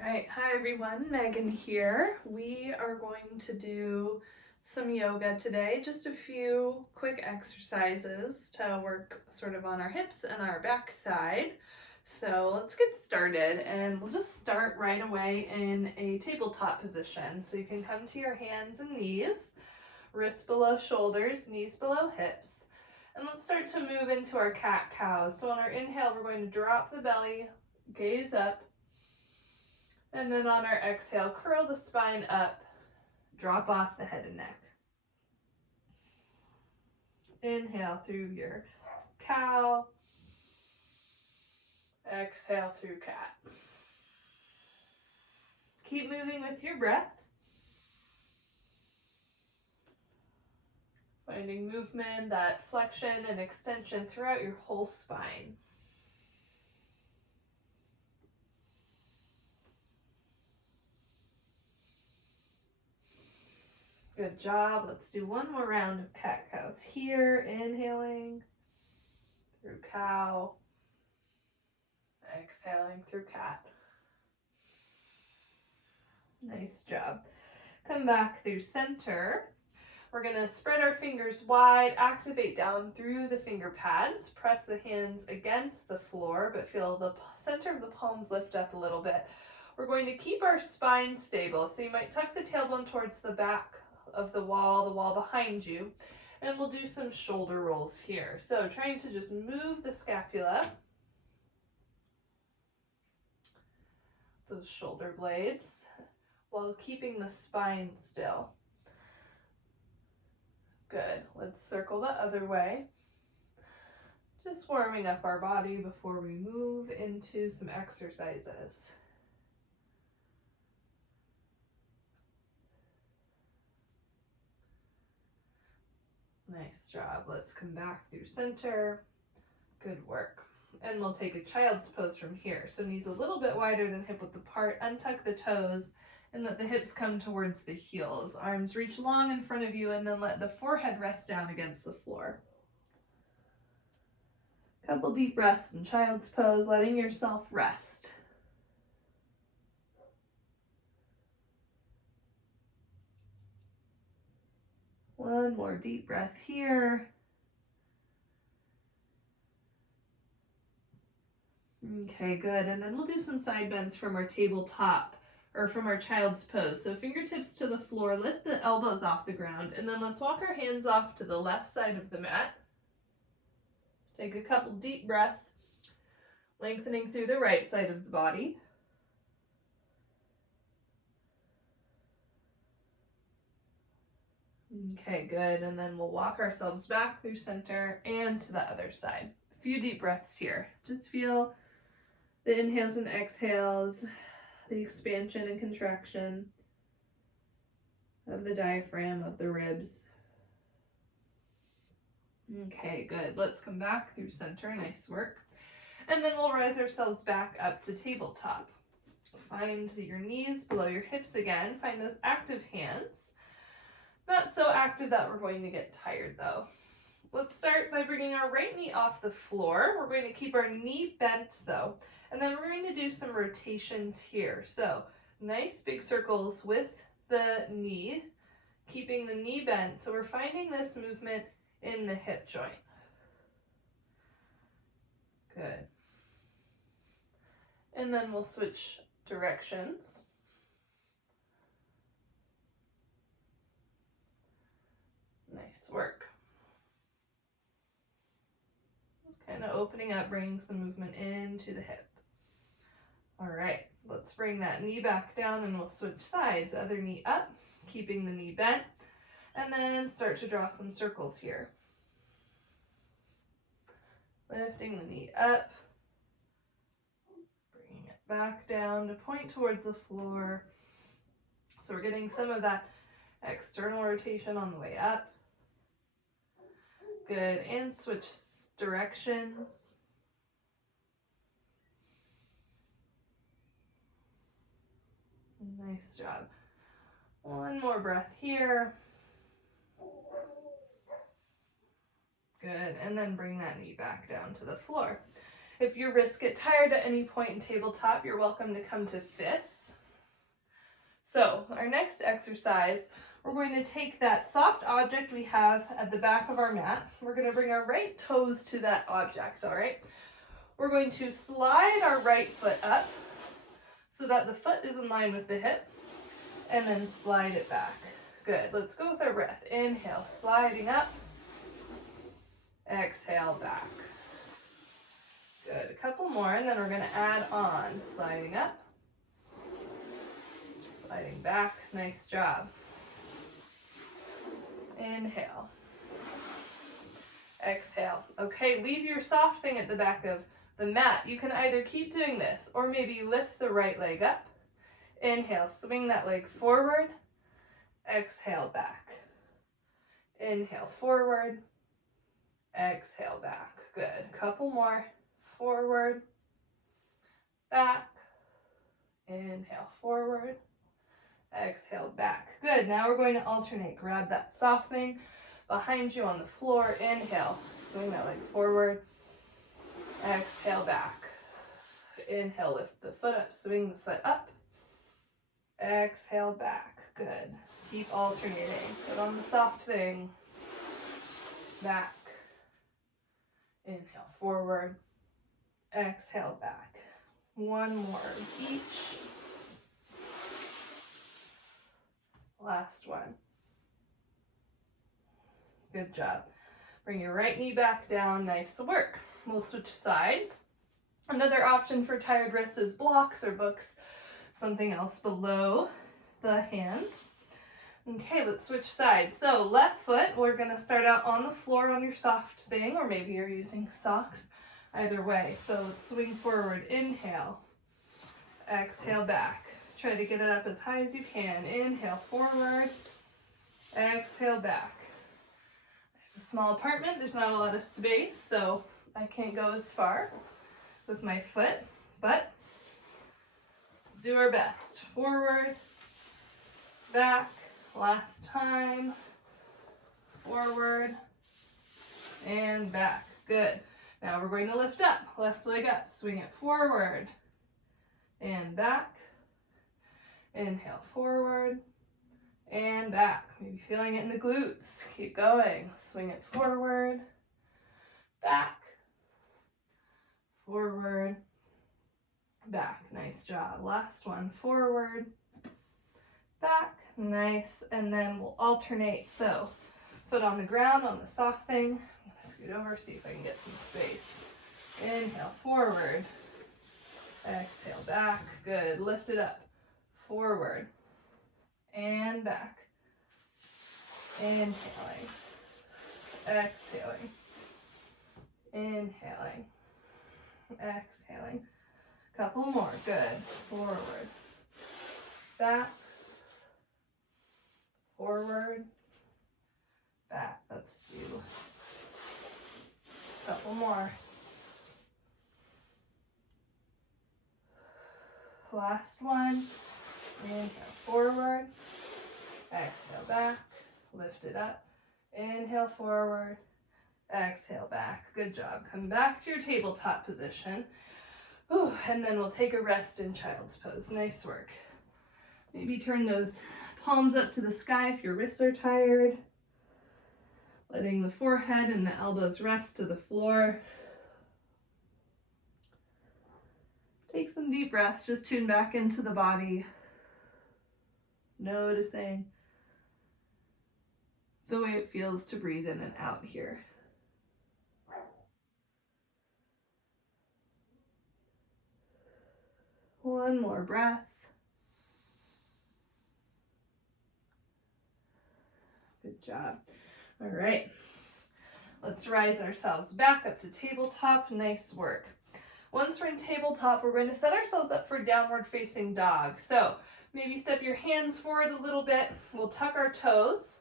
right, hi everyone, Megan here. We are going to do some yoga today, just a few quick exercises to work sort of on our hips and our back side. So let's get started, and we'll just start right away in a tabletop position. So you can come to your hands and knees, wrists below shoulders, knees below hips. And let's start to move into our cat-cow. So on our inhale, we're going to drop the belly, gaze up, and then on our exhale, curl the spine up, drop off the head and neck. Inhale through your cow, exhale through cat. Keep moving with your breath. Finding movement, that flexion and extension throughout your whole spine. Good job. Let's do one more round of cat-cows here. Inhaling through cow, exhaling through cat. Nice job. Come back through center. We're going to spread our fingers wide, activate down through the finger pads, press the hands against the floor, but feel the center of the palms lift up a little bit. We're going to keep our spine stable, so you might tuck the tailbone towards the back of the wall behind you, and we'll do some shoulder rolls here. So trying to just move the scapula, those shoulder blades, while keeping the spine still. Good. Let's circle the other way. Just warming up our body before we move into some exercises. Nice job. Let's come back through center. Good work. And we'll take a child's pose from here. So knees a little bit wider than hip width apart. Untuck the toes and let the hips come towards the heels. Arms reach long in front of you, and then let the forehead rest down against the floor. Couple deep breaths in child's pose, letting yourself rest. One more deep breath here. Okay, good. And then we'll do some side bends from our tabletop or from our child's pose. So fingertips to the floor, lift the elbows off the ground, and then let's walk our hands off to the left side of the mat. Take a couple deep breaths, lengthening through the right side of the body. Okay, good. And then we'll walk ourselves back through center and to the other side. A few deep breaths here. Just feel the inhales and exhales, the expansion and contraction of the diaphragm, of the ribs. Okay, good. Let's come back through center. Nice work. And then we'll rise ourselves back up to tabletop. Find your knees below your hips again. Find those active hands. Not so active that we're going to get tired though. Let's start by bringing our right knee off the floor. We're going to keep our knee bent though. And then we're going to do some rotations here. So nice big circles with the knee, keeping the knee bent. So we're finding this movement in the hip joint. Good. And then we'll switch directions. Nice work. Just kind of opening up, bringing some movement into the hip. All right, let's bring that knee back down and we'll switch sides. Other knee up, keeping the knee bent, and then start to draw some circles here. Lifting the knee up, bringing it back down to point towards the floor. So we're getting some of that external rotation on the way up. Good, and switch directions. Nice job. One more breath here. Good, and then bring that knee back down to the floor. If your wrists get tired at any point in tabletop, you're welcome to come to fists. So our next exercise, we're going to take that soft object we have at the back of our mat. We're going to bring our right toes to that object, all right? We're going to slide our right foot up so that the foot is in line with the hip, and then slide it back. Good. Let's go with our breath. Inhale, sliding up. Exhale, back. Good. A couple more, and then we're going to add on. Sliding up. Sliding back. Nice job. Inhale. Exhale. Okay, leave your soft thing at the back of the mat. You can either keep doing this, or maybe lift the right leg up. Inhale, swing that leg forward. Exhale, back. Inhale, forward. Exhale, back. Good. Couple more. Forward. Back. Inhale, forward. Exhale, back. Good. Now we're going to alternate. Grab that soft thing behind you on the floor. Inhale. Swing that leg forward. Exhale, back. Inhale, lift the foot up. Swing the foot up. Exhale, back. Good. Keep alternating. Foot on the soft thing. Back. Inhale, forward. Exhale, back. One more of each. Last one. Good job. Bring your right knee back down. Nice work. We'll switch sides. Another option for tired wrists is blocks or books, something else below the hands. Okay, let's switch sides. So left foot, we're going to start out on the floor on your soft thing, or maybe you're using socks. Either way. So let's swing forward. Inhale. Exhale, back. Try to get it up as high as you can. Inhale, forward. Exhale, back. I have a small apartment. There's not a lot of space, so I can't go as far with my foot, but do our best. Forward, back, last time, forward, and back. Good. Now we're going to lift up, left leg up, swing it forward, and back. Inhale, forward, and back. Maybe feeling it in the glutes. Keep going. Swing it forward, back, forward, back. Nice job. Last one. Forward, back. Nice. And then we'll alternate. So foot on the ground on the soft thing. I'm going to scoot over, see if I can get some space. Inhale, forward. Exhale, back. Good. Lift it up. Forward. And back. Inhaling. Exhaling. Inhaling. Exhaling. Couple more. Good. Forward. Back. Forward. Back. Let's do a couple more. Last one. Inhale forward. Exhale back. Lift it up. Inhale forward. Exhale back. Good job. Come back to your tabletop position. Ooh, and then we'll take a rest in child's pose. Nice work. Maybe turn those palms up to the sky if your wrists are tired. Letting the forehead and the elbows rest to the floor. Take some deep breaths. Just tune back into the body. Noticing the way it feels to breathe in and out here. One more breath. Good job. All right. Let's rise ourselves back up to tabletop. Nice work. Once we're in tabletop, we're going to set ourselves up for downward facing dog. So maybe step your hands forward a little bit. We'll tuck our toes.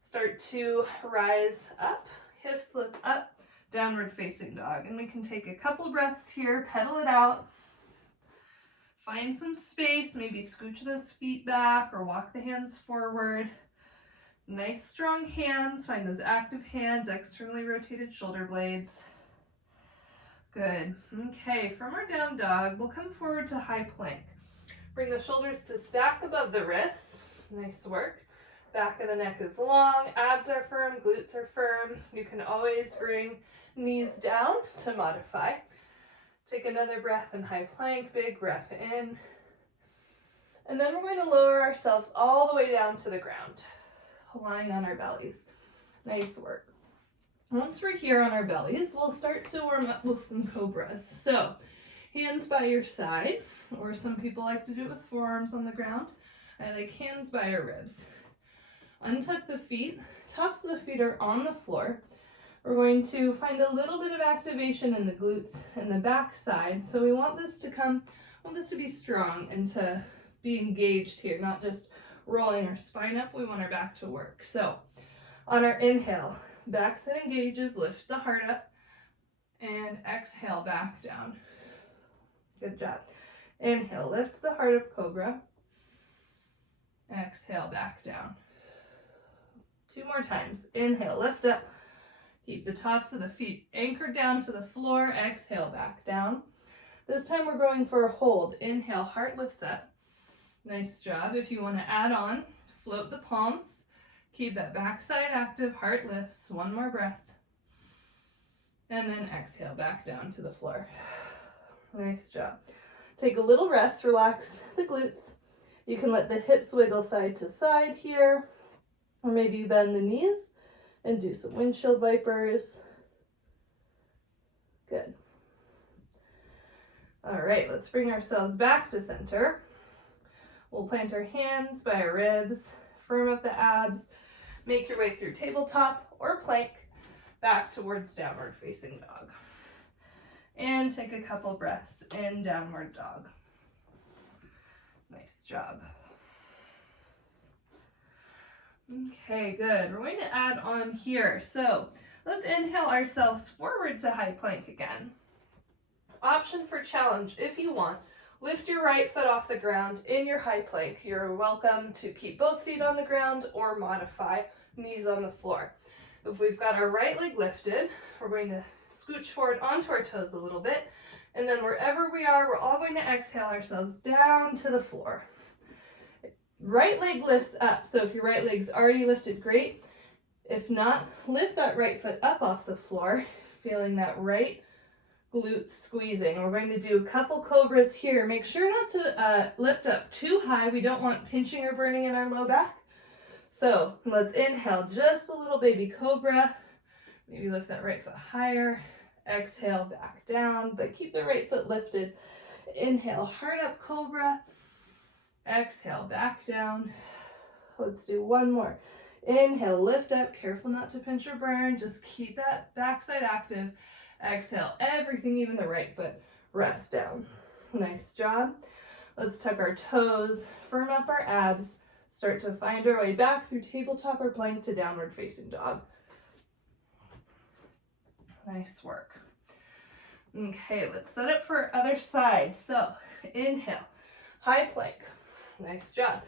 Start to rise up, hips lift up, downward facing dog. And we can take a couple breaths here, pedal it out. Find some space, maybe scooch those feet back or walk the hands forward. Nice strong hands, find those active hands, externally rotated shoulder blades. Good. Okay, from our down dog, we'll come forward to high plank. Bring the shoulders to stack above the wrists. Nice work. Back of the neck is long, abs are firm, glutes are firm. You can always bring knees down to modify. Take another breath in high plank, big breath in. And then we're going to lower ourselves all the way down to the ground, lying on our bellies. Nice work. Once we're here on our bellies, we'll start to warm up with some cobras. So, hands by your side, or some people like to do it with forearms on the ground. I like hands by your ribs. Untuck the feet, tops of the feet are on the floor. We're going to find a little bit of activation in the glutes and the back side. So we want this to be strong and to be engaged here, not just rolling our spine up. We want our back to work. So on our inhale, backside engages, lift the heart up, and exhale back down. Good job. Inhale, lift the heart up, cobra. Exhale back down. 2 more times. Inhale, lift up. Keep the tops of the feet anchored down to the floor. Exhale, back down. This time we're going for a hold. Inhale, heart lifts up. Nice job. If you want to add on, float the palms. Keep that backside active. Heart lifts. 1 more breath. And then exhale, back down to the floor. Nice job. Take a little rest. Relax the glutes. You can let the hips wiggle side to side here. Or maybe you bend the knees and do some windshield wipers. Good. All right, let's bring ourselves back to center. We'll plant our hands by our ribs, firm up the abs, make your way through tabletop or plank, back towards downward facing dog. And take a couple breaths in downward dog. Nice job. Okay, good. We're going to add on here. So let's inhale ourselves forward to high plank again. Option for challenge, if you want, lift your right foot off the ground in your high plank. You're welcome to keep both feet on the ground or modify knees on the floor. If we've got our right leg lifted, we're going to scooch forward onto our toes a little bit. And then wherever we are, we're all going to exhale ourselves down to the floor. Right leg lifts up, so if your right leg's already lifted, great. If not, lift that right foot up off the floor, feeling that right glute squeezing. We're going to do a couple cobras here. Make sure not to lift up too high. We don't want pinching or burning in our low back. So let's inhale just a little baby cobra. Maybe lift that right foot higher. Exhale back down, but keep the right foot lifted. Inhale, heart up cobra. Exhale, back down. Let's do 1 more. Inhale, lift up. Careful not to pinch or burn. Just keep that backside active. Exhale, everything, even the right foot, rest down. Nice job. Let's tuck our toes, firm up our abs, start to find our way back through tabletop or plank to downward facing dog. Nice work. Okay, let's set up for other side. So, inhale, high plank. Nice job.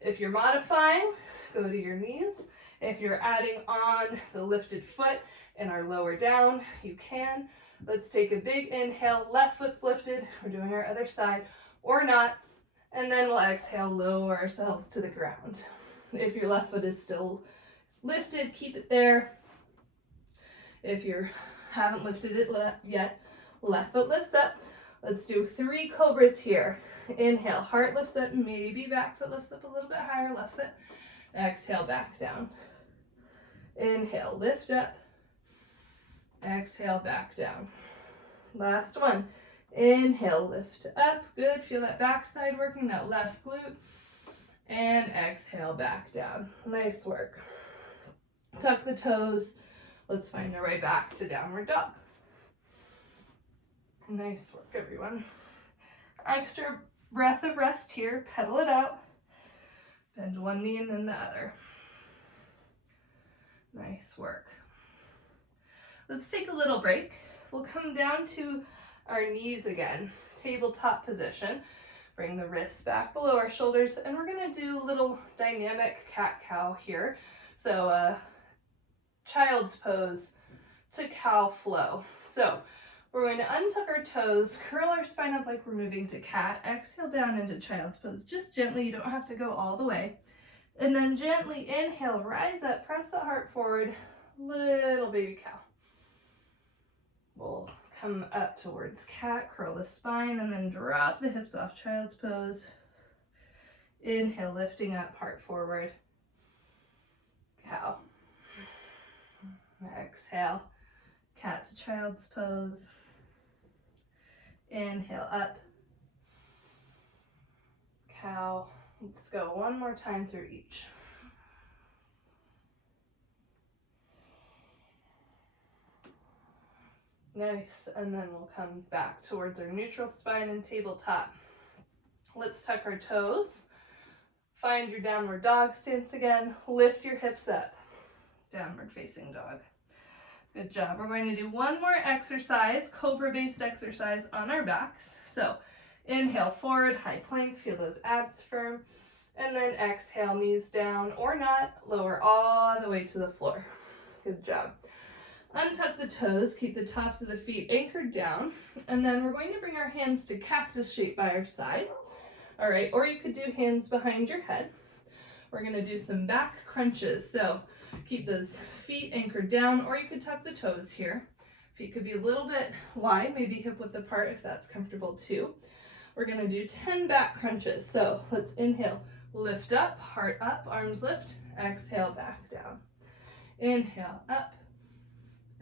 If you're modifying, go to your knees. If you're adding on the lifted foot and our lower down, you can. Let's take a big inhale. Left foot's lifted. We're doing our other side or not. And then we'll exhale, lower ourselves to the ground. If your left foot is still lifted, keep it there. If you haven't lifted it yet, left foot lifts up. Let's do 3 cobras here. Inhale, heart lifts up, maybe back foot lifts up a little bit higher, left foot. Exhale, back down. Inhale, lift up. Exhale, back down. Last one. Inhale, lift up. Good. Feel that backside working, that left glute. And exhale, back down. Nice work. Tuck the toes. Let's find our way back to downward dog. Nice work, everyone. Extra breath of rest here. Pedal it out. Bend one knee and then the other. Nice work. Let's take a little break. We'll come down to our knees again. Tabletop position. Bring the wrists back below our shoulders, and we're going to do a little dynamic cat-cow here. So child's pose to cow flow. So We're going to untuck our toes, curl our spine up like we're moving to cat, exhale down into child's pose, just gently, you don't have to go all the way. And then gently inhale, rise up, press the heart forward, little baby cow. We'll come up towards cat, curl the spine, and then drop the hips off child's pose. Inhale, lifting up, heart forward, cow. Exhale, cat to child's pose. Inhale, up, cow. Let's go one more time through each. Nice, and then we'll come back towards our neutral spine and tabletop. Let's tuck our toes. Find your downward dog stance again. Lift your hips up. Downward facing dog. Good job. We're going to do one more exercise, cobra-based exercise on our backs. So inhale, forward, high plank, feel those abs firm. And then exhale, knees down or not, lower all the way to the floor. Good job. Untuck the toes, keep the tops of the feet anchored down, and then we're going to bring our hands to cactus shape by our side. All right, or you could do hands behind your head. We're gonna do some back crunches, so keep those feet anchored down, or you could tuck the toes here. Feet could be a little bit wide, maybe hip width apart if that's comfortable too. We're gonna do 10 back crunches, so let's inhale, lift up, heart up, arms lift, exhale, back down. Inhale, up.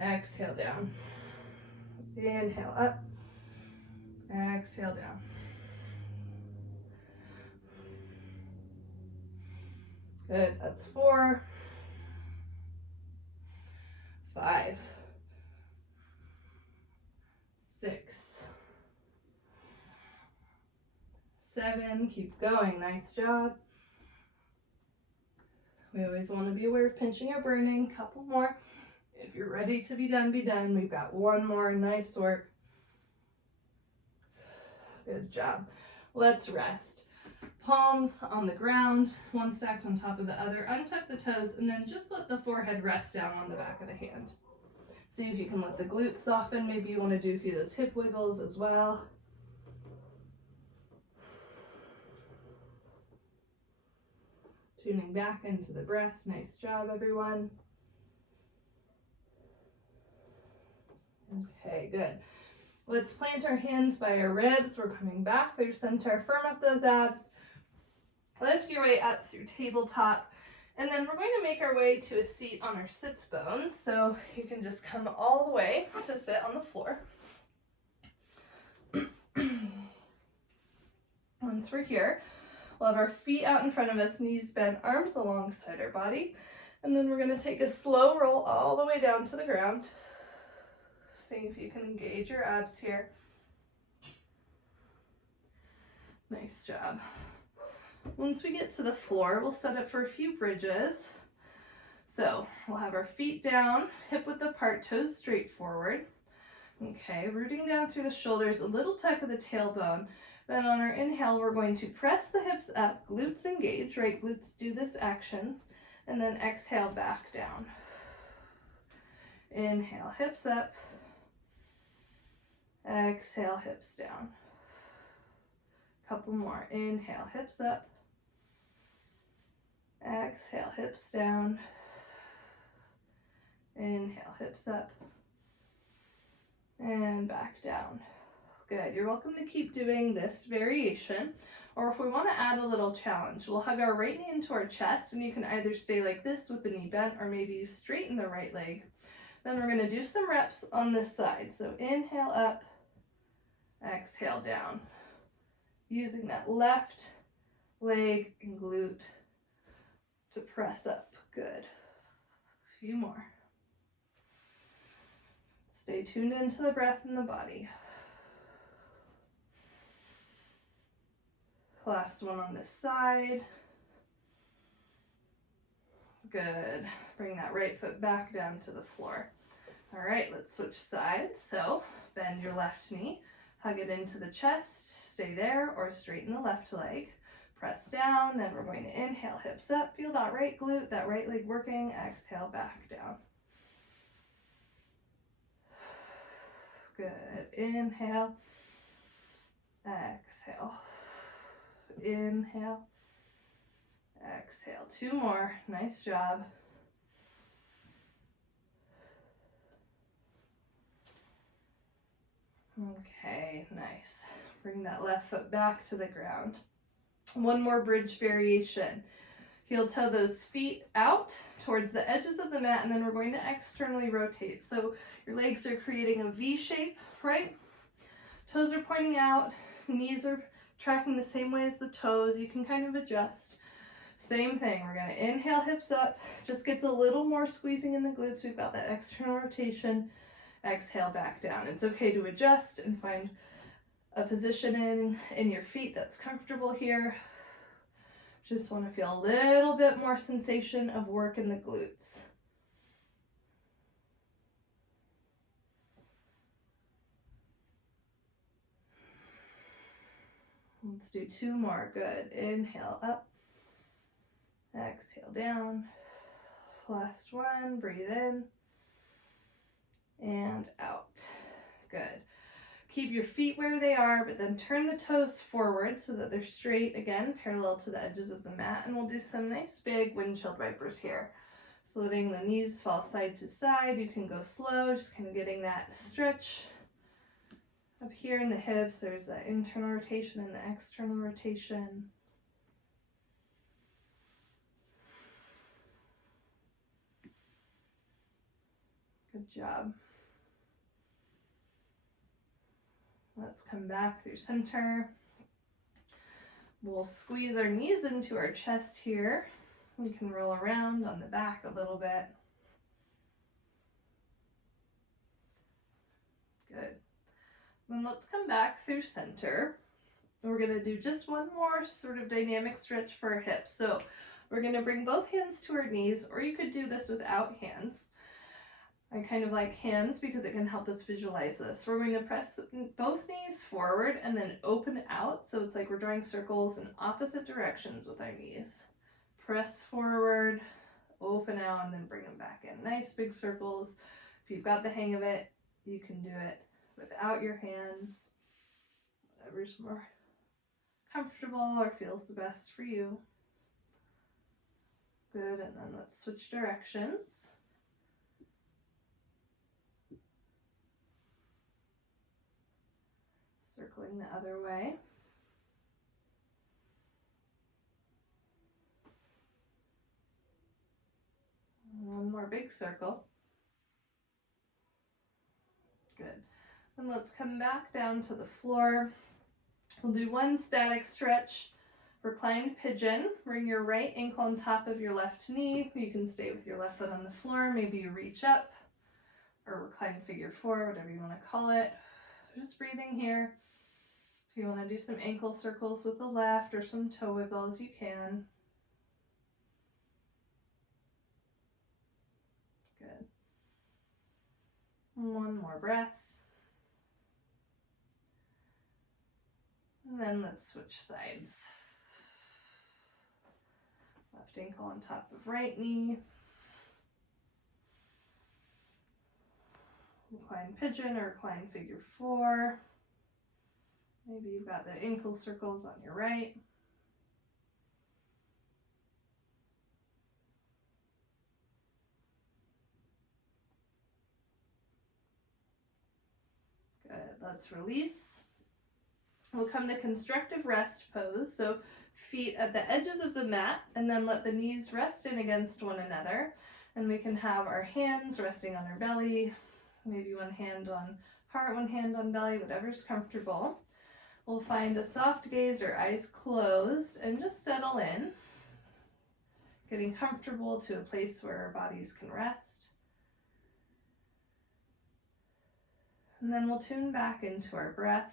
Exhale down. Inhale up. Exhale down. Good. That's 4, 5, 6, 7. Keep going. Nice job. We always want to be aware of pinching or burning. Couple more. If you're ready to be done, be done. We've got one more. Nice work. Good job. Let's rest. Palms on the ground, one stacked on top of the other. Untuck the toes and then just let the forehead rest down on the back of the hand. See if you can let the glutes soften. Maybe you want to do a few of those hip wiggles as well. Tuning back into the breath. Nice job, everyone. Okay, good. Let's plant our hands by our ribs. We're coming back through center. Firm up those abs. Lift your way up through tabletop. And then we're going to make our way to a seat on our sits bones. So you can just come all the way to sit on the floor. Once we're here, we'll have our feet out in front of us, knees bent, arms alongside our body. And then we're going to take a slow roll all the way down to the ground. See if you can engage your abs here. Nice job. Once we get to the floor, we'll set up for a few bridges. So we'll have our feet down, hip width apart, toes straight forward. Okay, rooting down through the shoulders, a little tuck of the tailbone. Then on our inhale, we're going to press the hips up, glutes engage, right? Glutes do this action. And then exhale, back down. Inhale, hips up. Exhale, hips down. Couple more. Inhale, hips up. Exhale, hips down. Inhale, hips up. And back down. Good. You're welcome to keep doing this variation. Or if we want to add a little challenge, we'll hug our right knee into our chest, and you can either stay like this with the knee bent, or maybe you straighten the right leg. Then we're going to do some reps on this side. So inhale up. Exhale down, using that left leg and glute to press up. Good. A few more. Stay tuned into the breath and the body. Last one on this side. Good. Bring that right foot back down to the floor. All right, let's switch sides. So bend your left knee. Hug it into the chest, stay there, or straighten the left leg. Press down, then we're going to inhale, hips up, feel that right glute, that right leg working, exhale, back down. Good. Inhale. Exhale. Inhale. Exhale. 2 more. Nice job. Okay, nice. Bring that left foot back to the ground. 1 more bridge variation. Heel toe those feet out towards the edges of the mat, and then we're going to externally rotate. So your legs are creating a V shape, right? Toes are pointing out, knees are tracking the same way as the toes. You can kind of adjust. Same thing, we're gonna inhale, hips up, just gets a little more squeezing in the glutes. We've got that external rotation. Exhale, back down. It's okay to adjust and find a position in your feet that's comfortable here. Just want to feel a little bit more sensation of work in the glutes. Let's do 2 more. Good. Inhale up. Exhale down. Last one. Breathe in. And out. Good. Keep your feet where they are, but then turn the toes forward so that they're straight again, parallel to the edges of the mat. And we'll do some nice big windshield wipers here. So letting the knees fall side to side. You can go slow, just kind of getting that stretch up here in the hips. There's that internal rotation and the external rotation. Good job. Let's come back through center. We'll squeeze our knees into our chest here. We can roll around on the back a little bit. Good. Then let's come back through center. We're going to do just one more sort of dynamic stretch for our hips. So we're going to bring both hands to our knees, or you could do this without hands. I kind of like hands because it can help us visualize this. We're going to press both knees forward and then open out. So it's like we're drawing circles in opposite directions with our knees. Press forward, open out, and then bring them back in. Nice big circles. If you've got the hang of it, you can do it without your hands. Whatever's more comfortable or feels the best for you. Good, and then let's switch directions. Circling the other way. One more big circle. Good. And let's come back down to the floor. We'll do one static stretch. Reclined pigeon. Bring your right ankle on top of your left knee. You can stay with your left foot on the floor. Maybe you reach up, or reclined figure 4, whatever you want to call it. Just breathing here. If you want to do some ankle circles with the left or some toe wiggles, you can. Good. One more breath. And then let's switch sides. Left ankle on top of right knee. Reclined pigeon or reclined figure 4. Maybe you've got the ankle circles on your right. Good, let's release. We'll come to constructive rest pose. So feet at the edges of the mat, and then let the knees rest in against one another. And we can have our hands resting on our belly, maybe one hand on heart, one hand on belly, whatever's comfortable. We'll find a soft gaze or eyes closed and just settle in, getting comfortable to a place where our bodies can rest. And then we'll tune back into our breath.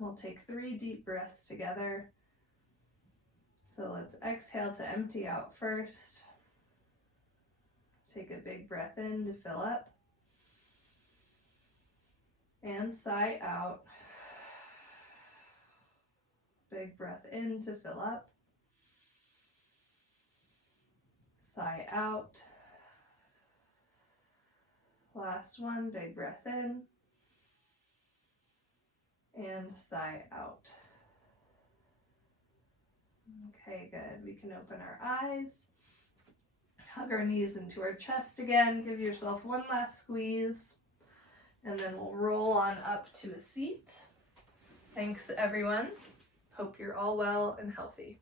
We'll take 3 deep breaths together. So let's exhale to empty out first. Take a big breath in to fill up. And sigh out. Big breath in to fill up. Sigh out. Last one, big breath in. and sigh out. Okay, good. We can open our eyes. Hug our knees into our chest again. Give yourself one last squeeze. And then we'll roll on up to a seat. Thanks, everyone. Hope you're all well and healthy.